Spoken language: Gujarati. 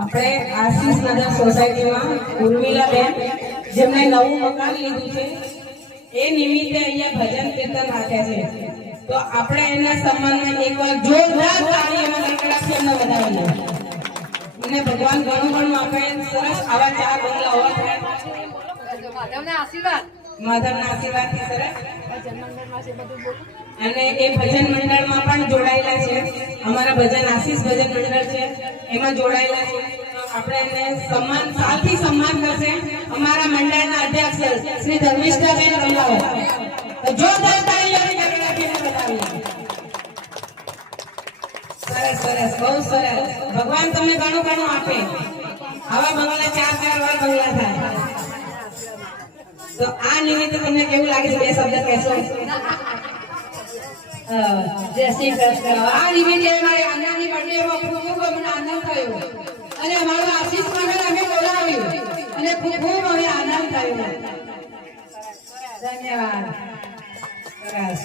આપણે આશીષ નગર સોસાયટીમાં ઉર્મિલાબેન જેમણે નવું મકાન લીધું છે એ નિમિત્તે અહીંયા ભજન કીર્તન રાખ્યા છે, તો આપણે એના સન્માનમાં એકવાર જોરદાર તાળીઓના ગણગણાટથી એમને વધાવીએ અને ભગવાન ઘણું ઘણું આપે. સરસ આવા 4 બંગલા હોવા થાય. માધવના આશીર્વાદથી સરસ. અને એ ભજન મંડળમાં પણ જોડાયેલા છે. અમારા ભજન આશીષ ભજન મંડળ છે એમાં જોડાયેલા છે. આપણે એને સન્માન સાલથી સન્માન કરશે અમારા મંડળના અધ્યક્ષ શ્રી ધર્મિષ્ઠાબેન વલ્લાવ. જોરદાર તાળીઓની ગણગણાટથી બતાવીએ. સરસ સરસ, બહુ સરસ. ભગવાન તમને ઘણું ઘણું આપે. આવા બંગલા 4 વાર બંગલા થાય. તો આ નિમિત્તે તમને કેવું લાગે છે? 2 શબ્દ કહેશો? જય શ્રી કૃષ્ણ. આ નિમિત્તે મારી આનંદની બર્થડેમાં ખૂબ અમને આનંદ થયો અને અમારું આશીષ મંડળ અમે બોલાવ્યું અને ખૂબ અમને આનંદ થયો. ધન્યવાદ. સરસ.